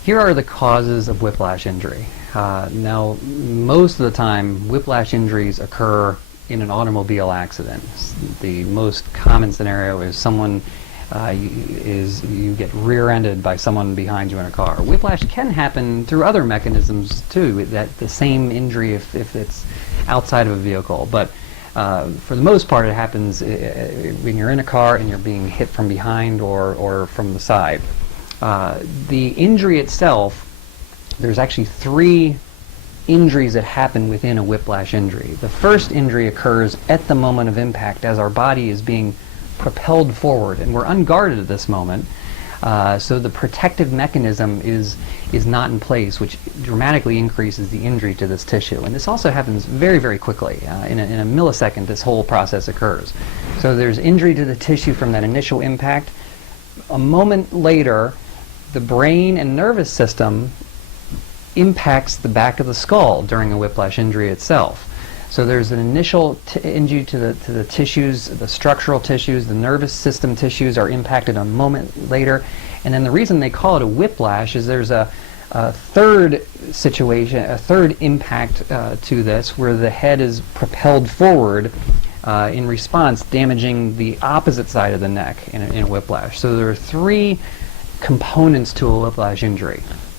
Here are the causes of whiplash injury. Now, most of the time, whiplash injuries occur in an automobile accident. The most common scenario is you get rear-ended by someone behind you in a car. Whiplash can happen through other mechanisms too, that the same injury if it's outside of a vehicle. But for the most part, it happens when you're in a car and you're being hit from behind or from the side. The injury itself, there's actually 3 injuries that happen within a whiplash injury. The first injury occurs at the moment of impact as our body is being propelled forward, and we're unguarded at this moment, so the protective mechanism is not in place, which dramatically increases the injury to this tissue. And this also happens very, very quickly. In a millisecond, this whole process occurs. So there's injury to the tissue from that initial impact. A moment later, the brain and nervous system impacts the back of the skull during a whiplash injury itself. So there's an initial injury to the tissues, the structural tissues, the nervous system tissues are impacted a moment later. And then the reason they call it a whiplash is there's a third situation, a third impact to this, where the head is propelled forward in response, damaging the opposite side of the neck in a whiplash. So there are 3 components to a whiplash injury.